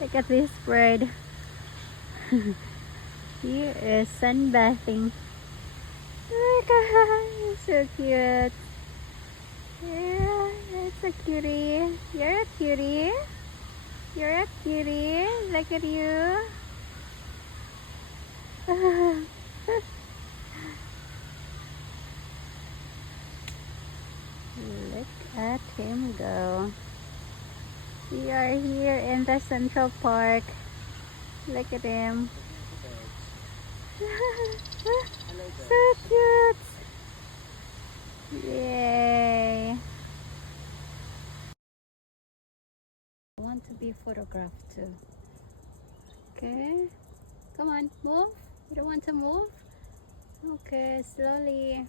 Look at this bird. He is sunbathing. Look at her. So cute. Yeah, it's a cutie. You're a cutie. You're a cutie. Look at you. Look at him go. We are here in the Central Park. Look at him. So cute. Yay. I want to be photographed too. Okay. Come on, move. You don't want to move? Okay, slowly.